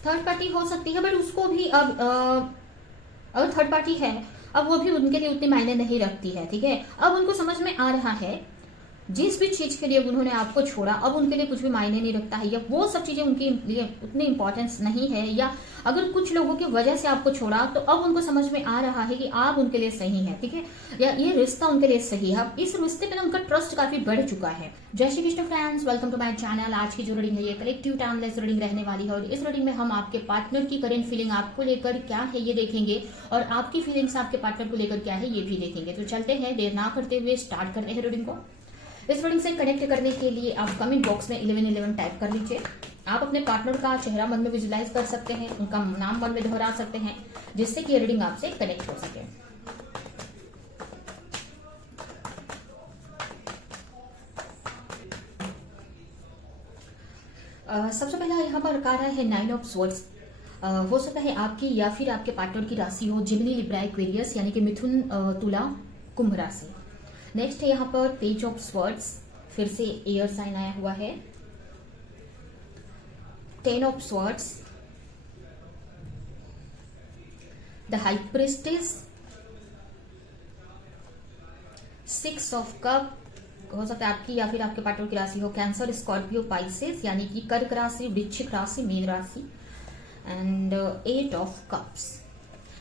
Third party हो सकती है, बट उसको भी अब अगर थर्ड पार्टी है, अब वो भी उनके लिए उतनी मायने नहीं रखती है, ठीक है। अब उनको समझ में आ रहा है जिस भी चीज के लिए उन्होंने आपको छोड़ा, अब उनके लिए कुछ भी मायने नहीं रखता है, या वो सब चीजें उनके लिए उतनी इंपॉर्टेंस नहीं है, या अगर कुछ लोगों की वजह से आपको छोड़ा तो अब उनको समझ में आ रहा है कि आप उनके लिए सही है, ठीक है, या ये रिश्ता उनके लिए सही है। इस रिश्ते पे ना उनका ट्रस्ट काफी बढ़ चुका है। जय Shri Krishna friends, welcome to my channel. आज की जो रीडिंग है ये कलेक्टिव टाइमलेस रीडिंग रहने वाली है, और इस रीडिंग में हम आपके पार्टनर की करेंट फीलिंग आपको लेकर क्या है ये देखेंगे, और आपकी फीलिंग्स आपके पार्टनर को लेकर क्या है ये भी देखेंगे। तो चलते हैं, देर ना करते हुए स्टार्ट करते हैं रीडिंग को। इस रीडिंग से कनेक्ट करने के लिए आप कमेंट बॉक्स में 1111 टाइप कर लीजिए। आप अपने पार्टनर का चेहरा मन में विजुलाइज कर सकते हैं, उनका नाम मन में दोहरा सकते हैं, जिससे कि रीडिंग आपसे कनेक्ट हो सके। सबसे पहला यहाँ पर कार्ड है 9 ऑफ स्वॉर्ड्स। हो सकता है आपकी या फिर आपके पार्टनर की राशि हो जिमिनी, लिब्रा, एक्वेरियस, यानी कि मिथुन, तुला, कुंभ राशि। नेक्स्ट है यहाँ पर पेज ऑफ स्वर्ड्स, फिर से एयर साइन आया हुआ है। 10 of swords, the high priestess, 6 of cup. हो सकता है आपकी या फिर आपके पार्टनर की राशि हो कैंसर, स्कॉर्पियो, पाइसेस, यानी कि कर्क राशि, वृश्चिक राशि, मीन राशि, and 8 of cups.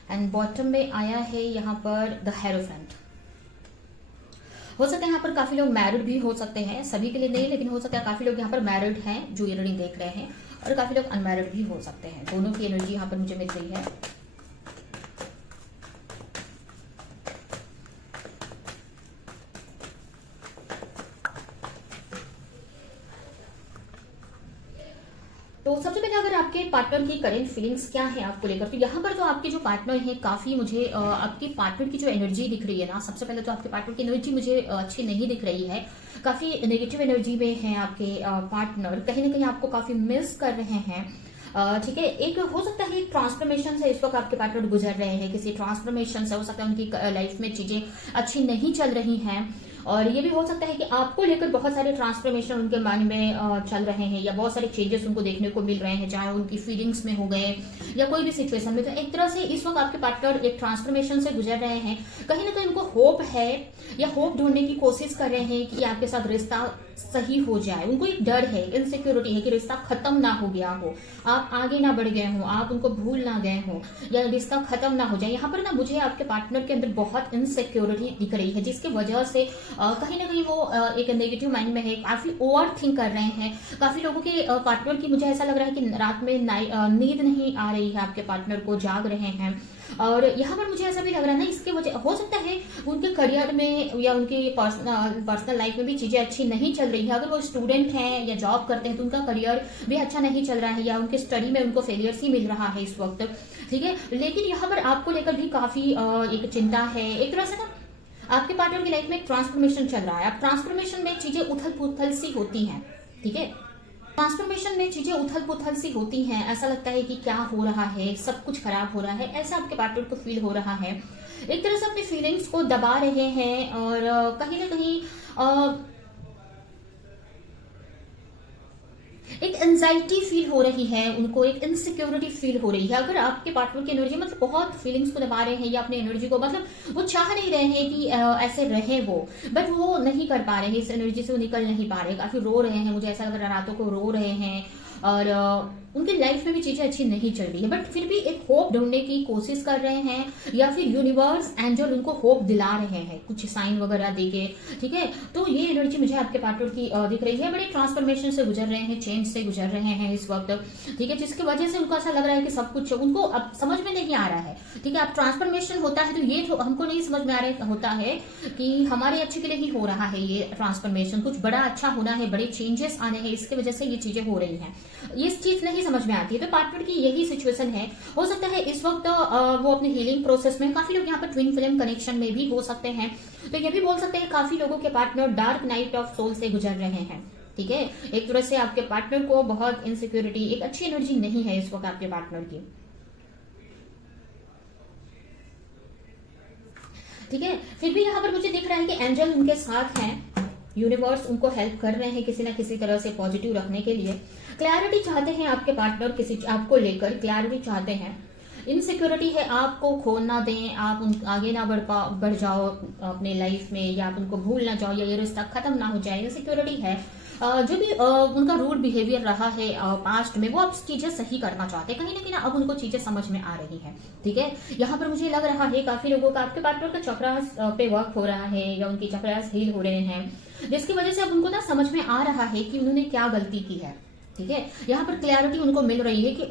And bottom में आया है यहाँ पर द हेरोफेंट। हो सकता है यहाँ पर काफी लोग मैरिड भी हो सकते हैं, सभी के लिए नहीं, लेकिन हो सकता है काफी लोग यहाँ पर मैरिड हैं जो ये रीडिंग देख रहे हैं, और काफी लोग अनमैरिड भी हो सकते हैं। दोनों की एनर्जी यहाँ पर मुझे मिल रही है। तो सबसे पहले अगर आपके पार्टनर की करेंट फीलिंग्स क्या है आपको लेकर, तो यहाँ पर तो आपके जो पार्टनर है काफी मुझे आपके पार्टनर की जो एनर्जी दिख रही है ना, सबसे पहले तो आपके पार्टनर की एनर्जी मुझे अच्छी नहीं दिख रही है। काफी नेगेटिव एनर्जी में है आपके पार्टनर, कहीं ना कहीं आपको काफी मिस कर रहे हैं, ठीक है। एक हो सकता है एक ट्रांसफॉर्मेशन से इस वक्त आपके पार्टनर गुजर रहे हैं, किसी ट्रांसफॉर्मेशन से। हो सकता है उनकी लाइफ में चीजें अच्छी नहीं चल रही हैं, और ये भी हो सकता है कि आपको लेकर बहुत सारे ट्रांसफॉर्मेशन उनके मन में चल रहे हैं, या बहुत सारे चेंजेस उनको देखने को मिल रहे हैं, चाहे उनकी फीलिंग्स में हो गए या कोई भी सिचुएशन में। तो एक तरह से इस वक्त आपके पार्टनर एक ट्रांसफॉर्मेशन से गुजर रहे हैं। कहीं ना कहीं उनको होप है, या होप ढूंढने की कोशिश कर रहे हैं कि आपके साथ रिश्ता सही हो जाए। उनको एक डर है, इनसिक्योरिटी है कि रिश्ता खत्म ना हो गया हो, आप आगे ना बढ़ गए हो, आप उनको भूल ना गए हो, या रिश्ता खत्म ना हो जाए। यहाँ पर ना मुझे आपके पार्टनर के अंदर बहुत इनसिक्योरिटी दिख रही है, जिसकी वजह से कहीं ना कहीं वो एक नेगेटिव माइंड में है, काफी ओवर थिंक कर रहे हैं। काफी लोगों के पार्टनर की मुझे ऐसा लग रहा है कि रात में नींद नहीं आ रही है आपके पार्टनर को, जाग रहे हैं। और यहाँ पर मुझे ऐसा भी लग रहा है ना, इसके वजह हो सकता है उनके करियर में या उनकी पर्सनल लाइफ में भी चीजें अच्छी नहीं चल रही है। अगर वो स्टूडेंट हैं या जॉब करते हैं तो उनका करियर भी अच्छा नहीं चल रहा है, या उनके स्टडी में उनको फेलियर्स ही मिल रहा है इस वक्त, ठीक है। लेकिन यहाँ पर आपको लेकर भी काफी एक चिंता है। एक तरह से ना आपके पार्टनर की लाइफ में एक ट्रांसफॉर्मेशन चल रहा है। अब ट्रांसफॉर्मेशन में चीजें उथल पुथल सी होती हैं, ठीक है। ट्रांसफॉर्मेशन में चीजें उथल पुथल सी होती हैं, ऐसा लगता है कि क्या हो रहा है, सब कुछ खराब हो रहा है, ऐसा आपके पार्टनर को फील हो रहा है। एक तरह से अपनी फीलिंग्स को दबा रहे हैं, और कहीं ना कहीं एक एंजाइटी फील हो रही है उनको, एक इनसिक्योरिटी फील हो रही है। अगर आपके पार्टनर की एनर्जी मतलब बहुत फीलिंग्स को दबा रहे हैं, या अपनी एनर्जी को मतलब वो चाह नहीं रहे हैं कि ऐसे रहे वो, बट वो नहीं कर पा रहे हैं, इस एनर्जी से वो निकल नहीं पा रहे, काफी रो रहे हैं, मुझे ऐसा लग रहा है रातों को रो रहे हैं, और उनकी लाइफ में भी चीजें अच्छी नहीं चल रही है, बट फिर भी एक होप ढूंढने की कोशिश कर रहे हैं, या फिर यूनिवर्स एंजल उनको होप दिला रहे हैं कुछ साइन वगैरह देके, ठीक है। तो ये एनर्जी मुझे आपके पार्टनर की दिख रही है। बड़े ट्रांसफॉर्मेशन से गुजर रहे हैं, चेंज से गुजर रहे हैं इस वक्त, ठीक है, जिसकी वजह से उनको ऐसा लग रहा है कि सब कुछ उनको अब समझ में नहीं आ रहा है, ठीक है। अब ट्रांसफॉर्मेशन होता है तो ये तो हमको नहीं समझ में आ रहा होता है कि हमारे अच्छे के लिए ही हो रहा है ये ट्रांसफॉर्मेशन, कुछ बड़ा अच्छा होना है, बड़े चेंजेस आने हैं, इसकी वजह से ये चीजें हो रही हैं, ये चीज नहीं समझ में आती है। तो पार्टनर की यही सिचुएशन है। हो सकता है इस वक्त वो अपने हीलिंग प्रोसेस में, काफी लोग यहाँ पर ट्विन फ्लेम कनेक्शन में भी हो सकते हैं, तो ये भी बोल सकते हैं काफी लोगों के partner dark night of soul से गुजर रहे हैं, ठीक है। एक तरह से आपके पार्टनर को बहुत इनसिक्योरिटी, एक अच्छी एनर्जी नहीं है इस वक्त आपके पार्टनर की, ठीक है। फिर भी यहाँ पर मुझे दिख रहा है कि एंजल उनके साथ हैं, यूनिवर्स उनको हेल्प कर रहे हैं किसी ना किसी तरह से पॉजिटिव रखने के लिए। क्लैरिटी चाहते हैं आपके पार्टनर, किसी आपको लेकर क्लैरिटी चाहते हैं। इनसिक्योरिटी है, आपको खो ना दें, आप आगे ना बढ़ जाओ अपने लाइफ में, या आप उनको भूल ना जाओ, या ये रिश्ता खत्म ना हो जाए। इनसिक्योरिटी है, जो भी उनका रूड बिहेवियर रहा है पास्ट में, वो अब चीजें सही करना चाहते हैं। कहीं ना कहीं अब उनको चीजें समझ में आ रही है। ठीक है, यहाँ पर मुझे लग रहा है काफी लोगों का आपके पार्टनर का चक्रास पे वर्क हो रहा है, या उनकी चक्रास हील हो रहे हैं, जिसकी वजह से अब उनको ना समझ में आ रहा है कि उन्होंने क्या गलती की है। ठीक है, यहाँ पर क्लैरिटी उनको मिल रही है कि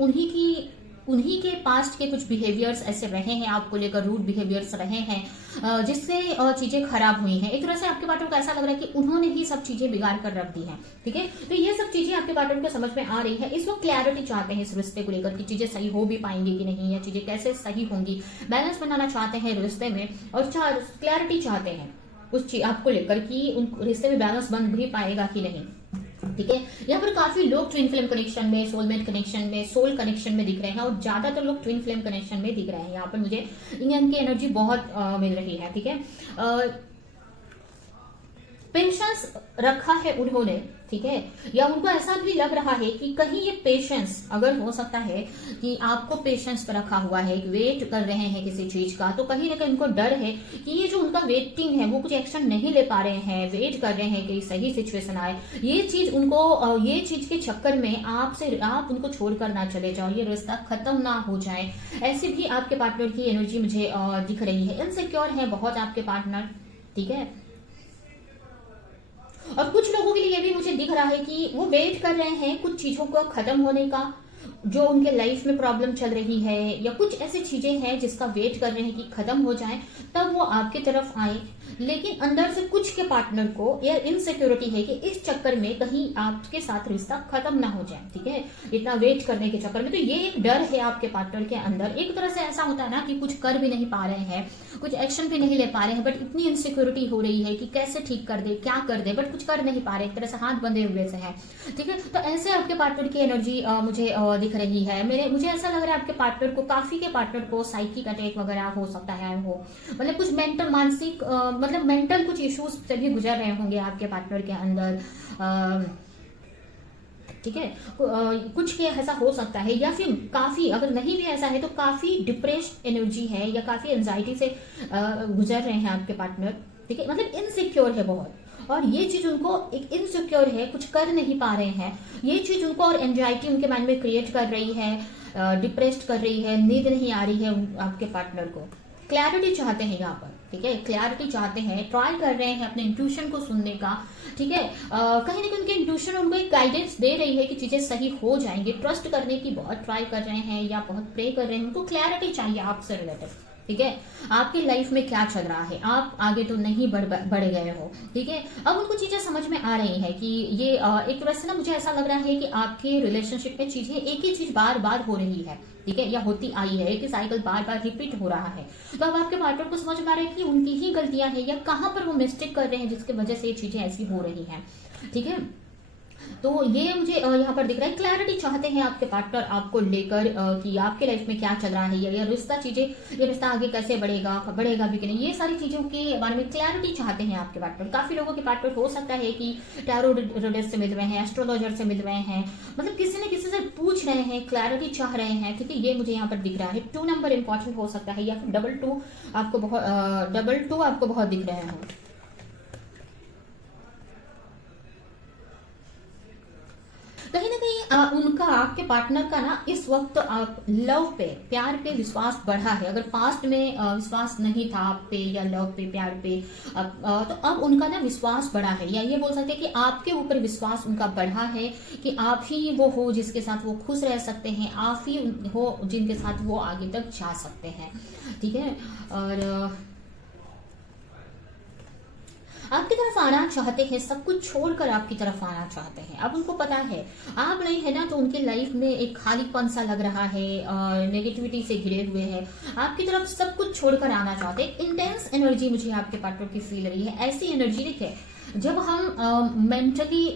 उन्हीं के पास्ट के कुछ बिहेवियर्स ऐसे रहे हैं, आपको लेकर रूड बिहेवियर्स रहे हैं, जिससे चीजें खराब हुई हैं। एक तरह से आपके पार्टनर को ऐसा लग रहा है कि उन्होंने ही सब चीजें बिगाड़ कर रख दी हैं। ठीक है, तो ये सब चीजें आपके पार्टनर को समझ में आ रही है। इस वक्त क्लैरिटी चाहते हैं इस रिश्ते को लेकर कि चीजें सही हो भी पाएंगी कि नहीं, या चीजें कैसे सही होंगी। बैलेंस बनाना चाहते हैं रिश्ते में, और क्लैरिटी चाहते हैं उस चीज आपको लेकर कि उन रिश्ते में बैलेंस बन भी पाएगा कि नहीं। ठीक है, यहाँ पर काफी लोग ट्विन फ्लेम कनेक्शन में, सोलमेट कनेक्शन में, सोल कनेक्शन में दिख रहे हैं, और ज्यादातर लोग ट्विन फ्लेम कनेक्शन में दिख रहे हैं। यहाँ पर मुझे इनकी एनर्जी बहुत मिल रही है। ठीक है, पेशेंस रखा है उन्होंने। ठीक है, या उनको ऐसा भी लग रहा है कि कहीं ये पेशेंस, अगर हो सकता है कि आपको पेशेंस पर रखा हुआ है, वेट कर रहे हैं किसी चीज का, तो कहीं ना कहीं उनको डर है कि ये जो उनका वेटिंग है वो कुछ एक्शन नहीं ले पा रहे हैं, वेट कर रहे हैं कि सही सिचुएशन आए। ये चीज उनको, ये चीज के चक्कर में आप उनको छोड़कर ना चले जाओ, ये रिश्ता खत्म ना हो जाए, ऐसी भी आपके पार्टनर की एनर्जी मुझे दिख रही है। इनसिक्योर है बहुत आपके पार्टनर। ठीक है, और कुछ लोगों के लिए ये भी मुझे दिख रहा है कि वो वेट कर रहे हैं कुछ चीजों को खत्म होने का, जो उनके लाइफ में प्रॉब्लम चल रही है, या कुछ ऐसी चीजें हैं जिसका वेट कर रहे हैं कि खत्म हो जाए तब वो आपकी तरफ आए। लेकिन अंदर से कुछ के पार्टनर को या इनसिक्योरिटी है कि इस चक्कर में कहीं आपके साथ रिश्ता खत्म ना हो जाए। ठीक है, इतना वेट करने के चक्कर में, तो ये एक डर है आपके पार्टनर के अंदर। एक तरह से ऐसा होता है ना कि कुछ कर भी नहीं पा रहे हैं, कुछ एक्शन भी नहीं ले पा रहे हैं, बट इतनी इनसिक्योरिटी हो रही है कि कैसे ठीक कर दे, क्या कर दे, बट कुछ कर नहीं पा रहे, एक तरह से हाथ बंधे हुए से है। ठीक है, तो ऐसे आपके पार्टनर की एनर्जी मुझे दिख रही है। मुझे ऐसा लग रहा है आपके पार्टनर को, काफी के पार्टनर को साइकिक अटैक वगैरह हो सकता है, हो मतलब कुछ मेंटल, मानसिक, मतलब मेंटल कुछ इश्यूज से भी गुजर रहे होंगे आपके पार्टनर के अंदर। ठीक है, कुछ के ऐसा हो सकता है, या फिर काफी, अगर नहीं भी ऐसा है तो काफी डिप्रेस्ड एनर्जी है, या काफी एंजाइटी से गुजर रहे हैं आपके पार्टनर। ठीक है, मतलब इनसिक्योर है बहुत, और ये चीज उनको एक इनसिक्योर है, कुछ कर नहीं पा रहे हैं, ये चीज उनको और एंजाइटी उनके माइंड में क्रिएट कर रही है, डिप्रेस्ड कर रही है, नींद नहीं आ रही है आपके पार्टनर को। क्लैरिटी चाहते हैं यहाँ पर। ठीक है, क्लैरिटी चाहते हैं, ट्राई कर रहे हैं अपने इंट्यूशन को सुनने का। ठीक है, कहीं ना कहीं उनके इंट्यूशन उनको एक गाइडेंस दे रही है कि चीजें सही हो जाएंगी। ट्रस्ट करने की बहुत ट्राई कर रहे हैं, या बहुत प्रे कर रहे हैं, उनको क्लैरिटी चाहिए आपसे रिलेटेड। ठीक है, आपकी लाइफ में क्या चल रहा है, आप आगे तो नहीं बढ़ गए हो। ठीक है, अब उनको चीजें समझ में आ रही है कि ये एक तरह से ना मुझे ऐसा लग रहा है कि आपके रिलेशनशिप में चीजें, एक ही चीज बार बार हो रही है। ठीक है, या होती आई है, एक ही साइकिल बार बार रिपीट हो रहा है। तो अब आपके पार्टनर को समझ में आ रहा है कि उनकी ही गलतियां हैं, या कहाँ पर वो मिस्टेक कर रहे हैं जिसकी वजह से ये चीजें ऐसी हो रही हैं। ठीक है, तो ये मुझे यहाँ पर दिख रहा है। क्लैरिटी चाहते हैं आपके पार्टनर आपको लेकर कि आपके लाइफ में क्या चल रहा है, या ये रिश्ता आगे कैसे बढ़ेगा भी कि नहीं, ये सारी चीजों के बारे में क्लैरिटी चाहते हैं आपके पार्टनर। काफी लोगों के पार्टनर हो सकता है कि टैरो रीडर से मिल रहे हैं, एस्ट्रोलॉजर से मिल रहे हैं, मतलब किसी न किसी से पूछ रहे हैं, क्लैरिटी चाह रहे हैं। ठीक है, ये मुझे यहाँ पर दिख रहा है। 2 नंबर इंपॉर्टेंट हो सकता है, या फिर 22 आपको बहुत दिख रहे हैं। कहीं ना कहीं उनका, आपके पार्टनर का ना इस वक्त लव पे, प्यार पे विश्वास बढ़ा है। अगर पास्ट में विश्वास नहीं था आप पे, या लव पे, प्यार पे, तो अब उनका ना विश्वास बढ़ा है, या ये बोल सकते हैं कि आपके ऊपर विश्वास उनका बढ़ा है कि आप ही वो हो जिसके साथ वो खुश रह सकते हैं, आप ही हो जिनके साथ वो आगे तक जा सकते हैं। ठीक है, और आपकी तरफ आना चाहते हैं, सब कुछ छोड़कर आपकी तरफ आना चाहते हैं। अब उनको पता है आप नहीं है ना, तो उनके लाइफ में एक खालीपन सा लग रहा है, नेगेटिविटी से घिरे हुए हैं, आपकी तरफ सब कुछ छोड़कर आना चाहते हैं। इंटेंस एनर्जी मुझे आपके पार्टनर की फील रही है। ऐसी एनर्जी देखिए, जब हम मेंटली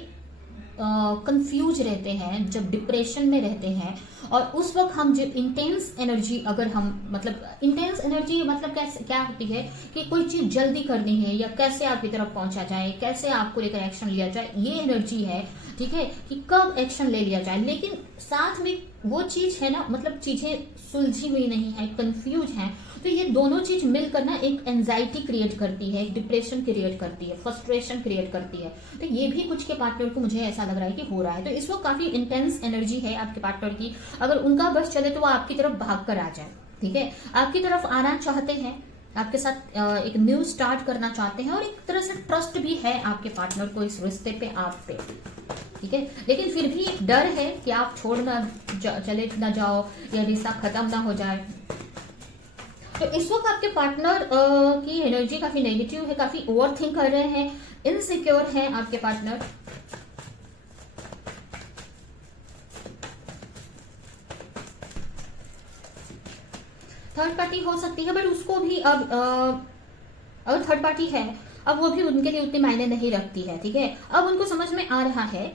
कंफ्यूज रहते हैं, जब डिप्रेशन में रहते हैं, और उस वक्त हम जो इंटेंस एनर्जी, अगर हम मतलब इंटेंस एनर्जी मतलब कैसे क्या होती है कि कोई चीज जल्दी करनी है या कैसे आपकी तरफ पहुंचा जाए, कैसे आपको लेकर एक्शन लिया जाए, ये एनर्जी है। ठीक है, कि कब एक्शन ले लिया जाए, लेकिन साथ में वो चीज है ना, मतलब चीजें सुलझी हुई नहीं है, कंफ्यूज है, तो ये दोनों चीज मिलकर ना एक एंजाइटी क्रिएट करती है, एक डिप्रेशन क्रिएट करती है, फ्रस्ट्रेशन क्रिएट करती है। तो ये भी कुछ के पार्टनर को मुझे ऐसा लग रहा है कि हो रहा है। तो इस वक्त काफी इंटेंस एनर्जी है आपके पार्टनर की, अगर उनका बस चले तो वो आपकी तरफ भाग कर आ जाए। ठीक है, आपकी तरफ आना चाहते हैं, आपके साथ एक न्यू स्टार्ट करना चाहते हैं, और एक तरह से ट्रस्ट भी है आपके पार्टनर को इस रिश्ते पे, आप पे। ठीक है, लेकिन फिर भी एक डर है कि आप छोड़ ना चले ना जाओ या रिश्ता खत्म ना हो जाए। तो इस वक्त आपके पार्टनर की एनर्जी काफी नेगेटिव है, काफी ओवर थिंक कर रहे हैं, इनसिक्योर हैं आपके पार्टनर। थर्ड पार्टी हो सकती है, बट उसको भी अब अगर थर्ड पार्टी है, अब वो भी उनके लिए उतने मायने नहीं रखती है। ठीक है, अब उनको समझ में आ रहा है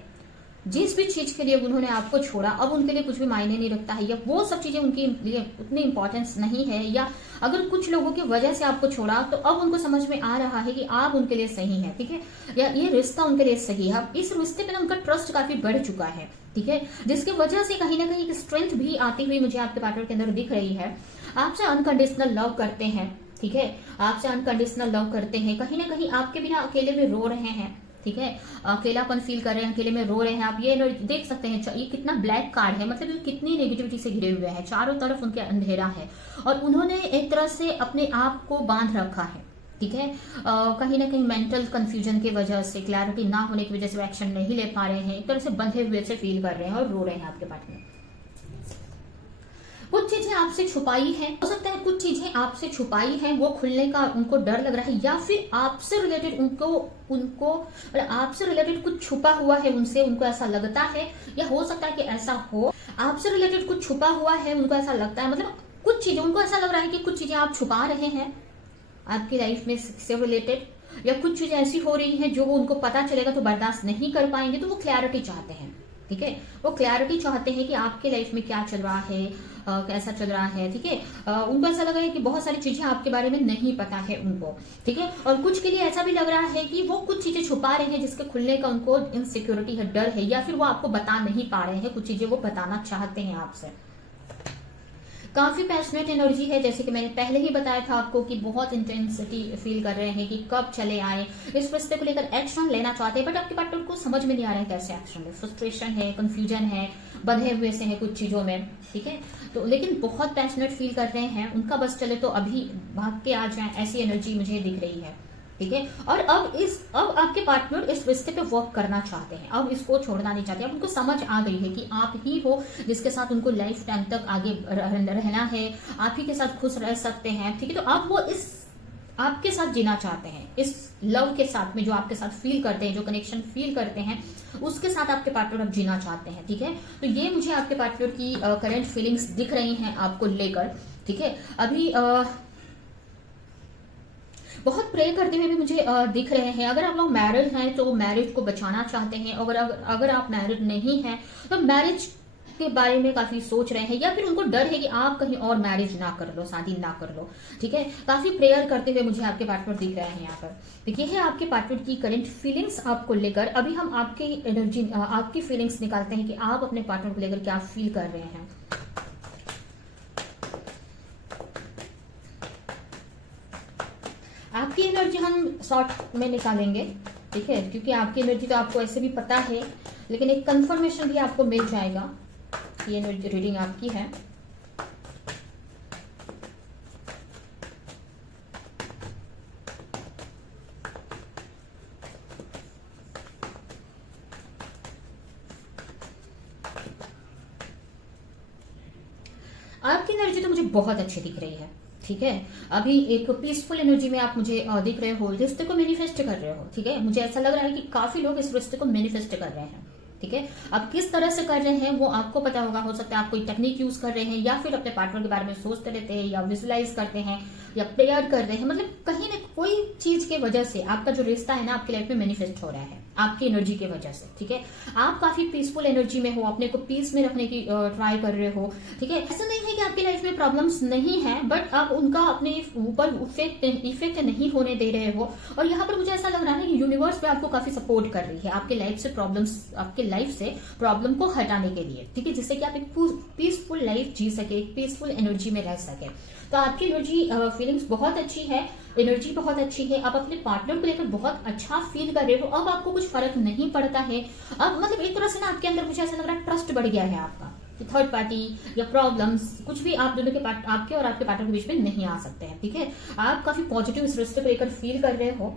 जिस भी चीज के लिए उन्होंने आपको छोड़ा, अब उनके लिए कुछ भी मायने नहीं रखता है, या वो सब चीजें उनके लिए उतनी इंपॉर्टेंस नहीं है, या अगर कुछ लोगों की वजह से आपको छोड़ा तो अब उनको समझ में आ रहा है कि आप उनके लिए सही है। ठीक है, या ये रिश्ता उनके लिए सही है। अब इस रिश्ते पे ना उनका ट्रस्ट काफी बढ़ चुका है। ठीक है, जिसकी वजह से कहीं ना कहीं एक स्ट्रेंथ भी आती हुई मुझे आपके पार्टनर के अंदर दिख रही है। आपसे अनकंडीशनल लव करते हैं। ठीक है, आपसे अनकंडीशनल लव करते हैं, कहीं ना कहीं आपके बिना अकेले में रो रहे हैं। ठीक है, अकेलापन फील कर रहे हैं, अकेले में रो रहे हैं। आप ये देख सकते हैं, ये कितना ब्लैक कार्ड है, मतलब ये कितनी नेगेटिविटी से घिरे हुए हैं, चारों तरफ उनके अंधेरा है, और उन्होंने एक तरह से अपने आप को बांध रखा है। ठीक है, कहीं ना कहीं मेंटल कंफ्यूजन की वजह से, क्लैरिटी ना होने की वजह से वो एक्शन नहीं ले पा रहे हैं, एक तरह से बंधे हुए से फील कर रहे हैं और रो रहे हैं आपके पार्टनर। कुछ चीजें आपसे छुपाई हैं, हो सकता है कुछ चीजें आपसे छुपाई हैं, वो खुलने का उनको डर लग रहा है, या फिर आपसे रिलेटेड उनको आपसे रिलेटेड कुछ छुपा हुआ है उनसे, उनको ऐसा लगता है, या हो सकता है कि ऐसा हो, आपसे रिलेटेड कुछ छुपा हुआ है, उनको ऐसा लगता है, मतलब कुछ चीजें उनको ऐसा लग रहा है कि कुछ चीजें आप छुपा रहे हैं आपकी लाइफ में से रिलेटेड, या कुछ चीजें ऐसी हो रही है जो वो उनको पता चलेगा तो बर्दाश्त नहीं कर पाएंगे, तो वो क्लैरिटी चाहते हैं। ठीक है, वो क्लैरिटी चाहते हैं कि आपके लाइफ में क्या चल रहा है, कैसा चल रहा है। ठीक है, उनको ऐसा लग रहा है कि बहुत सारी चीजें आपके बारे में नहीं पता है उनको। ठीक है, और कुछ के लिए ऐसा भी लग रहा है कि वो कुछ चीजें छुपा रहे हैं जिसके खुलने का उनको इनसिक्योरिटी है, डर है, या फिर वो आपको बता नहीं पा रहे हैं, कुछ चीजें वो बताना चाहते हैं आपसे। काफी पैशनेट एनर्जी है, जैसे कि मैंने पहले ही बताया था आपको कि बहुत इंटेंसिटी फील कर रहे हैं कि कब चले आए, इस रिश्ते को लेकर एक्शन लेना चाहते हैं, बट आपके पार्टनर को समझ में नहीं आ रहा है कैसे एक्शन ले, फ्रस्ट्रेशन है, कंफ्यूजन है, बंधे हुए से है कुछ चीजों में। ठीक है, तो लेकिन बहुत पैशनेट फील कर रहे हैं, उनका बस चले तो अभी भाग के आ जाए, ऐसी एनर्जी मुझे दिख रही है। ठीक है, और अब आपके पार्टनर इस रिश्ते पे वर्क करना चाहते हैं, अब इसको छोड़ना नहीं चाहते। अब उनको समझ आ गई है कि आप ही हो जिसके साथ उनको लाइफ टाइम तक आगे रहना है, आप ही के साथ खुश रह सकते हैं। ठीक है, तो अब वो इस आपके साथ जीना चाहते हैं, इस लव के साथ में जो आपके साथ फील करते हैं, जो कनेक्शन फील करते हैं, उसके साथ आपके पार्टनर अब जीना चाहते हैं। ठीक है, तो ये मुझे आपके पार्टनर की करंट फीलिंग्स दिख रही हैं आपको लेकर। ठीक है, अभी बहुत प्रे करते हुए भी मुझे दिख रहे हैं। अगर आप लोग मैरिड हैं तो मैरिज को बचाना चाहते हैं, अगर आप मैरिड नहीं हैं तो मैरिज के बारे में काफी सोच रहे हैं, या फिर उनको डर है कि आप कहीं और मैरिज ना कर लो, शादी ना कर लो। ठीक है, काफी प्रेयर करते हुए मुझे आपके पार्टनर दिख रहे हैं यहाँ पर। देखिए है आपके पार्टनर की करंट फीलिंग्स आपको लेकर। अभी हम आपकी एनर्जी, आपकी फीलिंग्स निकालते हैं कि आप अपने पार्टनर को लेकर क्या फील कर रहे हैं। आपकी एनर्जी हम शॉर्ट में निकालेंगे। ठीक है, क्योंकि आपकी एनर्जी तो आपको ऐसे भी पता है, लेकिन एक कंफर्मेशन भी आपको मिल जाएगा कि ये एनर्जी रीडिंग आपकी है। आपकी एनर्जी तो मुझे बहुत अच्छी दिख रही है। ठीक है, अभी एक पीसफुल एनर्जी में आप मुझे दिख रहे हो, रिश्ते को मैनिफेस्ट कर रहे हो। ठीक है, मुझे ऐसा लग रहा है कि काफी लोग इस रिश्ते को मैनिफेस्ट कर रहे हैं। ठीक है, अब किस तरह से कर रहे हैं वो आपको पता होगा, हो सकता है आप कोई टेक्निक यूज कर रहे हैं, या फिर अपने पार्टनर के बारे में सोचते रहते हैं, या विजुलाइज करते हैं, या प्रेयर कर रहे हैं, मतलब कहीं ना कोई चीज की वजह से आपका जो रिश्ता है ना आपकी लाइफ में मैनिफेस्ट हो रहा है। आपकी एनर्जी की वजह से, ठीक है। आप काफी पीसफुल एनर्जी में हो, अपने को पीस में रखने की ट्राई कर रहे हो, ठीक है। ऐसा नहीं है कि आपकी लाइफ में प्रॉब्लम्स नहीं है, बट आप उनका अपने ऊपर इफेक्ट नहीं होने दे रहे हो। और यहाँ पर मुझे ऐसा लग रहा है कि यूनिवर्स पे आपको काफी सपोर्ट कर रही है आपके लाइफ से प्रॉब्लम को हटाने के लिए, ठीक है, जिससे कि आप एक पीसफुल लाइफ जी सके, एक पीसफुल एनर्जी में रह सके। तो आपकी एनर्जी फीलिंग्स बहुत अच्छी है, एनर्जी बहुत अच्छी है, आप अपने पार्टनर को लेकर बहुत अच्छा फील कर रहे हो। अब आपको कुछ फर्क नहीं पड़ता है, अब मतलब एक तरह से ना आपके अंदर मुझे ऐसा लग रहा है ट्रस्ट बढ़ गया है आपका, कि थर्ड पार्टी या प्रॉब्लम्स कुछ भी आप दोनों के आपके और आपके पार्टनर के बीच में नहीं आ सकते हैं, ठीक है। आप काफी पॉजिटिव इस रिश्ते को लेकर फील कर रहे हो,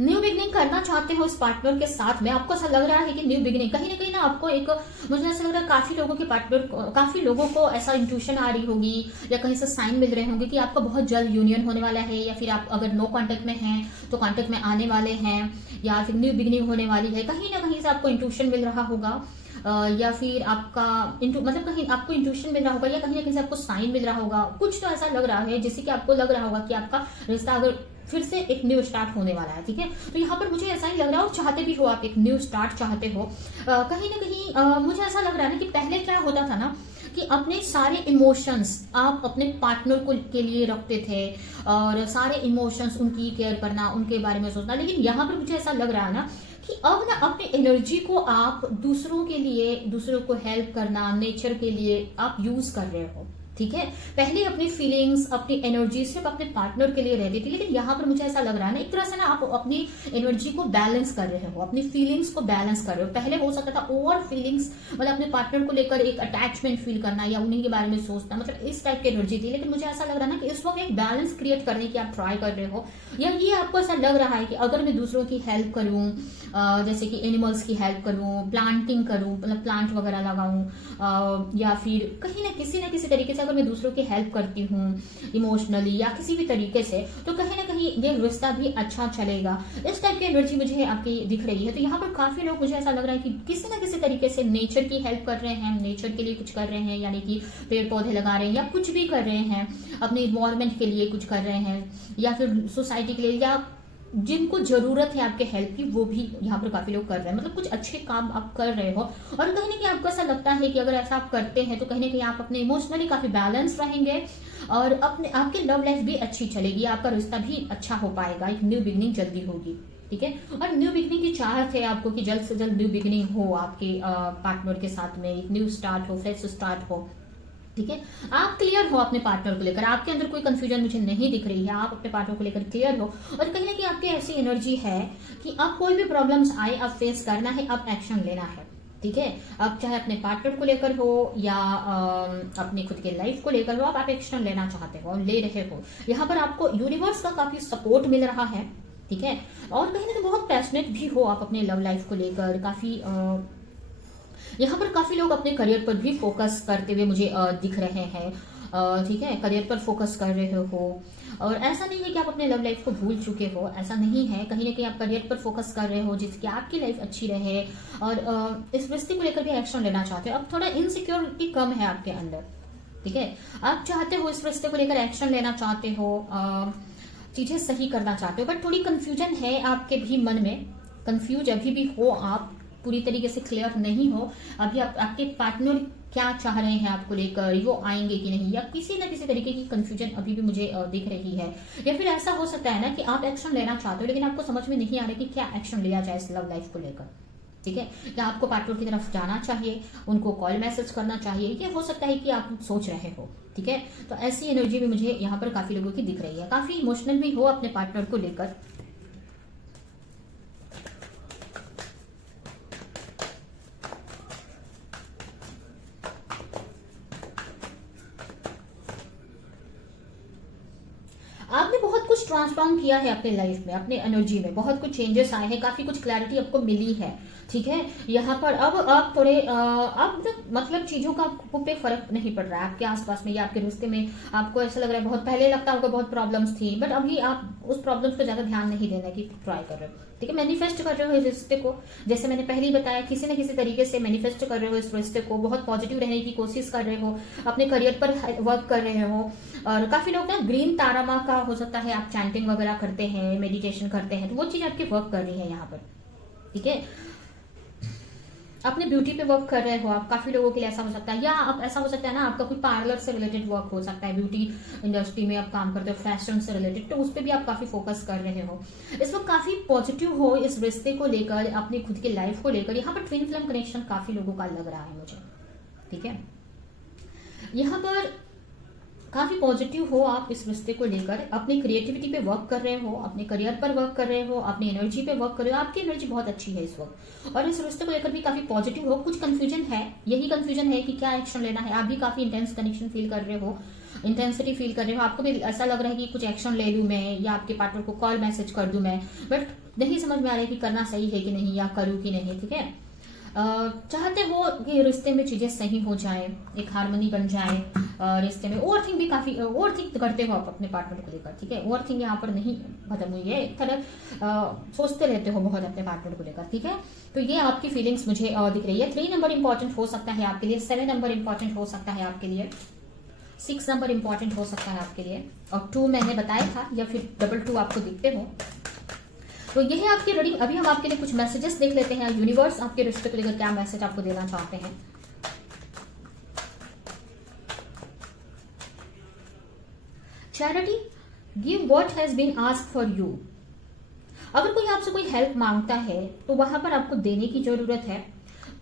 न्यू बिगनिंग करना चाहते हो इस पार्टनर के साथ में। आपको ऐसा लग रहा है कि न्यू बिगनिंग कहीं ना कहीं ना आपको एक, मुझे ऐसा लग रहा है काफी लोगों को ऐसा इंट्यूशन आ रही होगी या कहीं से साइन मिल रहे होंगे कि आपका बहुत जल्द यूनियन होने वाला है, या फिर आप अगर नो कांटेक्ट में हैं तो कांटेक्ट में आने वाले हैं, या फिर न्यू बिगनिंग होने वाली है। कहीं ना कहीं से आपको इंट्यूशन मिल रहा होगा, या फिर आपका मतलब कहीं आपको इंट्यूशन मिल रहा होगा, या कहीं ना कहीं से आपको साइन मिल रहा होगा। कुछ तो ऐसा लग रहा है जिससे कि आपको लग रहा होगा कि आपका रिश्ता अगर फिर से एक न्यू स्टार्ट होने वाला है, ठीक है। तो यहाँ पर मुझे ऐसा ही लग रहा है, चाहते भी हो आप एक न्यू स्टार्ट चाहते हो। कहीं ना कहीं मुझे ऐसा लग रहा है ना कि पहले क्या होता था ना कि अपने सारे इमोशंस आप अपने पार्टनर को के लिए रखते थे, और सारे इमोशंस उनकी केयर करना, उनके बारे में सोचना। लेकिन यहाँ पर मुझे ऐसा लग रहा है ना कि अब ना अपनी एनर्जी को आप दूसरों के लिए, दूसरों को हेल्प करना, नेचर के लिए आप यूज कर रहे हो, ठीक है। पहले अपनी फीलिंग्स, अपनी एनर्जी सिर्फ अपने पार्टनर के लिए रहती थी, लेकिन यहाँ पर मुझे ऐसा लग रहा है ना एक तरह से ना आप अपनी एनर्जी को बैलेंस कर रहे हो, अपनी फीलिंग्स को बैलेंस कर रहे हो। पहले हो सकता था ओवर फीलिंग्स, मतलब अपने पार्टनर को लेकर एक अटैचमेंट फील करना या उन्हीं के बारे में सोचना, मतलब इस टाइप की एनर्जी थी। लेकिन मुझे ऐसा लग रहा है ना कि इस वक्त एक बैलेंस क्रिएट करने की आप ट्राई कर रहे हो, या ये आपको ऐसा लग रहा है कि अगर मैं दूसरों की हेल्प करूं, जैसे कि एनिमल्स की हेल्प करूं, प्लांटिंग करूं, मतलब प्लांट वगैरह लगाऊं, या फिर कहीं ना किसी तरीके से अगर मैं दूसरों की हेल्प करती हूँ इमोशनली या किसी भी तरीके से, तो कहीं ना कहीं ये रिश्ता भी अच्छा चलेगा। इस टाइप की एनर्जी मुझे आपकी दिख रही है। तो यहाँ पर काफी लोग, मुझे ऐसा लग रहा है कि किसी ना किसी तरीके से नेचर की हेल्प कर रहे हैं, नेचर के लिए कुछ कर रहे हैं, यानी कि पेड़ पौधे लगा रहे हैं या कुछ भी कर रहे हैं, अपने इन्वायरमेंट के लिए कुछ कर रहे हैं, या फिर सोसाइटी के लिए, या जिनको जरूरत है आपके हेल्प की वो भी यहाँ पर काफी लोग कर रहे हैं। मतलब कुछ अच्छे काम आप कर रहे हो, और कहीं ना कहीं आपको ऐसा लगता है कि अगर ऐसा आप करते हैं तो कहीं ना कहीं आप अपने इमोशनली काफी बैलेंस रहेंगे, और अपने आपकी लव लाइफ भी अच्छी चलेगी, आपका रिश्ता भी अच्छा हो पाएगा, एक न्यू बिगनिंग जल्दी होगी, ठीक है। और न्यू बिगनिंग की चाहत है आपको कि जल्द से जल्द न्यू बिगनिंग हो आपके पार्टनर के साथ में, एक न्यू स्टार्ट हो, फ्रेश स्टार्ट हो, ठीक है। आप क्लियर हो अपने पार्टनर को लेकर, आपके अंदर कोई कंफ्यूजन मुझे नहीं दिख रही है, आप अपने पार्टनर को लेकर क्लियर हो। और कहीं ना कहीं आपकी ऐसी एनर्जी है कि आप कोई भी प्रॉब्लम्स आए आप फेस करना है, आप एक्शन लेना है, ठीक है। अब चाहे अपने पार्टनर को लेकर हो या अपनी खुद के लाइफ को लेकर हो, आप एक्शन लेना चाहते हो और ले रहे हो। यहाँ पर आपको यूनिवर्स का काफी सपोर्ट मिल रहा है, ठीक है। और कहीं ना कहीं बहुत पैशनेट भी हो आप अपने लव लाइफ को लेकर, काफी यहाँ पर काफी लोग अपने करियर पर भी फोकस करते हुए मुझे दिख रहे हैं, ठीक है। करियर पर फोकस कर रहे हो, और ऐसा नहीं है कि आप अपने लव लाइफ को भूल चुके हो, ऐसा नहीं है। कहीं ना कहीं आप करियर पर फोकस कर रहे हो जिसकी आपकी लाइफ अच्छी रहे, और इस रिश्ते को लेकर भी एक्शन लेना चाहते हो। अब थोड़ा इनसिक्योरिटी कम है आपके अंदर, ठीक है। आप चाहते हो इस रिश्ते को लेकर एक्शन लेना चाहते हो, चीजें सही करना चाहते हो, बट थोड़ी कंफ्यूजन है आपके भी मन में, कंफ्यूज अभी भी हो आप, पूरी तरीके से क्लियर नहीं हो अभी आपके पार्टनर क्या चाह रहे हैं आपको लेकर, वो आएंगे कि नहीं, या किसी न किसी तरीके की कंफ्यूजन अभी भी मुझे दिख रही है। या फिर ऐसा हो सकता है ना कि आप एक्शन लेना चाहते हो लेकिन आपको समझ में नहीं आ रहा कि क्या एक्शन लिया जाए इस लव लाइफ को लेकर, ठीक है। या आपको पार्टनर की तरफ जाना चाहिए, उनको कॉल मैसेज करना चाहिए, ये हो सकता है कि आप सोच रहे हो, ठीक है। तो ऐसी एनर्जी भी मुझे यहाँ पर काफी लोगों की दिख रही है, काफी इमोशनल भी हो अपने पार्टनर को लेकर। आपने बहुत कुछ ट्रांसफॉर्म किया है अपने लाइफ में, अपने एनर्जी में बहुत कुछ चेंजेस आए हैं, काफी कुछ क्लैरिटी आपको मिली है, ठीक है। यहाँ पर अब आप थोड़े अब मतलब चीजों का आपको पे फर्क नहीं पड़ रहा है आपके आसपास में या आपके रिश्ते में। आपको ऐसा लग रहा है, बहुत पहले लगता होगा बहुत प्रॉब्लम्स थी, बट अभी आप उस प्रॉब्लम्स पे ज्यादा ध्यान नहीं देने की ट्राई कर रहे हो, ठीक है। मैनिफेस्ट कर रहे हो इस रिश्ते को, जैसे मैंने पहले ही बताया, किसी न किसी तरीके से मैनिफेस्ट कर रहे हो इस रिश्ते को, बहुत पॉजिटिव रहने की कोशिश कर रहे हो, अपने करियर पर वर्क कर रहे हो। और काफी लोग ना ग्रीन तारामा का हो सकता है, आप चैंटिंग वगैरह करते हैं, मेडिटेशन करते हैं, तो वो चीज आपकी वर्क कर रही है यहाँ पर, ठीक है। अपने ब्यूटी पे वर्क कर रहे हो आप, काफी लोगों के लिए ऐसा हो सकता है, या आप ऐसा हो सकता है ना, आपका कोई पार्लर से रिलेटेड वर्क हो सकता है, ब्यूटी इंडस्ट्री में आप काम करते हो, फैशन से रिलेटेड, तो उस पर भी आप काफी फोकस कर रहे हो। इस वक्त काफी पॉजिटिव हो इस रिश्ते को लेकर, अपनी खुद की लाइफ को लेकर। यहाँ पर ट्विन फ्लेम कनेक्शन काफी लोगों का लग रहा है मुझे, ठीक है। यहाँ पर काफी पॉजिटिव हो आप इस रिश्ते को लेकर, अपनी क्रिएटिविटी पे वर्क कर रहे हो, अपने करियर पर वर्क कर रहे हो, अपनी एनर्जी पे वर्क कर रहे हो। आपकी एनर्जी बहुत अच्छी है इस वक्त, और इस रिश्ते को लेकर भी काफी पॉजिटिव हो। कुछ कंफ्यूजन है, यही कंफ्यूजन है कि क्या एक्शन लेना है। आप भी काफी इंटेंस कनेक्शन फील कर रहे हो, इंटेंसिटी फील कर रहे हो, आपको भी ऐसा लग रहा है कि कुछ एक्शन ले लूं मैं, या आपके पार्टनर को कॉल मैसेज कर दूं मैं, बट नहीं समझ में आ रहा है कि करना सही है कि नहीं, या करूं कि नहीं, ठीक है। चाहते हो कि रिश्ते में चीजें सही हो जाए, एक हार्मनी बन जाए रिश्ते में। ओवरथिंक भी काफी ओवरथिंक करते हो आप अपने पार्टनर को लेकर, ठीक है। ओवरथिंक यहाँ पर नहीं खत्म हुई है, एक तरह सोचते रहते हो बहुत अपने पार्टनर को लेकर, ठीक है। तो ये आपकी फीलिंग्स मुझे दिख रही है। 3 नंबर इंपॉर्टेंट हो सकता है आपके लिए, 7 नंबर इंपॉर्टेंट हो सकता है आपके लिए, 6 नंबर इंपॉर्टेंट हो सकता है आपके लिए, और 2 मैंने बताया था, या फिर 2 आपको दिखते हो। तो ये है आपकी रीडिंग। अभी हम आपके लिए कुछ मैसेजेस देख लेते हैं, यूनिवर्स आपके रिश्ते को लेकर क्या मैसेज आपको देना चाहते हैं। Charity, give what has been asked for you. अगर कोई आपसे कोई हेल्प मांगता है तो वहां पर आपको देने की जरूरत है।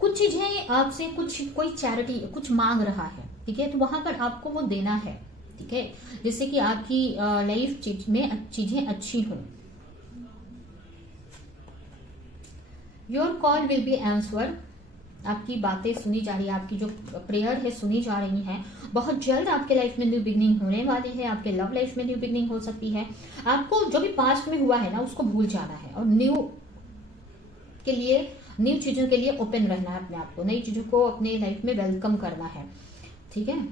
कुछ चीजें आपसे, कोई चैरिटी कुछ मांग रहा है, ठीक है, तो वहां पर आपको वो देना है, ठीक है, जिससे कि आपकी लाइफ में चीजें अच्छी हों। Your call will be answered. आपकी बातें सुनी जा रही है, आपकी जो प्रेयर है सुनी जा रही है। बहुत जल्द आपके लाइफ में न्यू बिगनिंग होने वाली है, आपके लव लाइफ में न्यू बिगनिंग हो सकती है। आपको जो भी पास्ट में हुआ है ना, उसको भूल जाना है, और न्यू के लिए, न्यू चीजों के लिए ओपन रहना है अपने आप को, नई चीजों को अपने लाइफ में वेलकम करना है, ठीक है।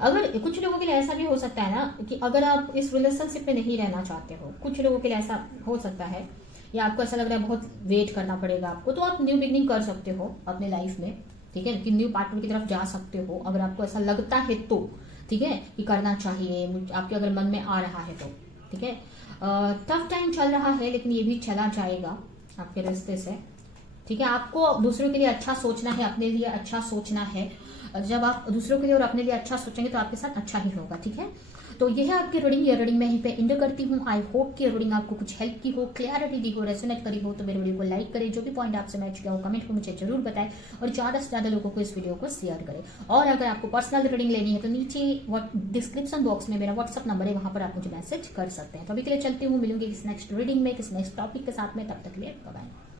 अगर कुछ लोगों के लिए ऐसा भी हो सकता है ना कि अगर आप इस रिलेशनशिप में नहीं रहना चाहते हो, कुछ लोगों के लिए ऐसा हो सकता है, या आपको ऐसा लग रहा है बहुत वेट करना पड़ेगा आपको, तो आप न्यू बिगनिंग कर सकते हो अपने लाइफ में, ठीक है, कि न्यू पार्टनर की तरफ जा सकते हो अगर आपको ऐसा लगता है तो, ठीक है, कि करना चाहिए, आपके अगर मन में आ रहा है तो, ठीक है। टफ टाइम चल रहा है, लेकिन ये भी चला जाएगा आपके रिश्ते से, ठीक है। आपको दूसरों के लिए अच्छा सोचना है, अपने लिए अच्छा सोचना है। जब आप दूसरों के लिए और अपने लिए अच्छा सोचेंगे तो आपके साथ अच्छा ही होगा, ठीक है। तो यह है आपकी रीडिंग। ये रीडिंग मैं यहीं पे एंड करती हूँ। आई होप कि रीडिंग आपको कुछ हेल्प की हो, क्लैरिटी दी हो, रेजोनेट करी हो, तो मेरे वीडियो को लाइक करें, जो भी पॉइंट आपसे मैच किया हो कमेंट में मुझे जरूर बताएं, और ज्यादा से ज्यादा लोगों को इस वीडियो को शेयर करें। और अगर आपको पर्सनल रीडिंग लेनी है तो नीचे डिस्क्रिप्शन बॉक्स में मेरा व्हाट्सअप नंबर है, वहां पर आप मुझे मैसेज कर सकते हैं। तो अभी के लिए चलती हूँ, मिलूंगी किस नेक्स्ट रीडिंग में, किस नेक्स्ट टॉपिक के साथ में, तब तक के लिए बाय बाय।